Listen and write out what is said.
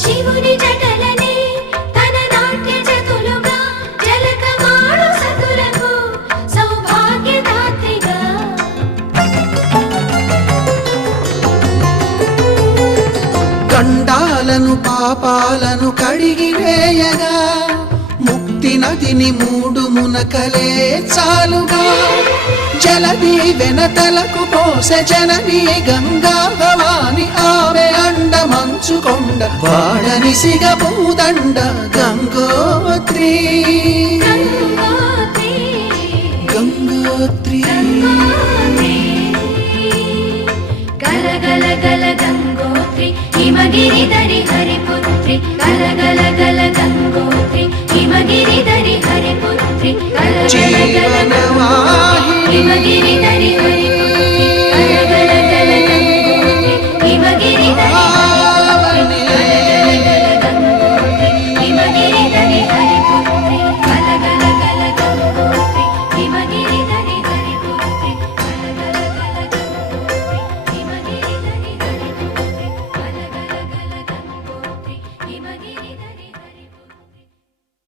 శివుని జటలనే తన నాట్య జతులుగా జలకమాడు సతులకు సౌభాగ్యదాత్రిగా గండాలను పాపాలను కడిగివేయగా ముక్తి నదిని మూడు మునకలే చాలుగా జలది వెనతలకు పోసె జనని గంగా భవాని ఆమె అండ మంచుకొండ వాడని సిగపూదండ గంగోత్రి గంగోత్రి గల గల గల గంగోత్రి హిమగిరిధరి హరిపుత్రి గల గల గల గంగోత్రి హిమగిరిధరి హరిపుత్రి గల గల గల గంగోత్రి హిమగిరిధరి హరిపుత్రి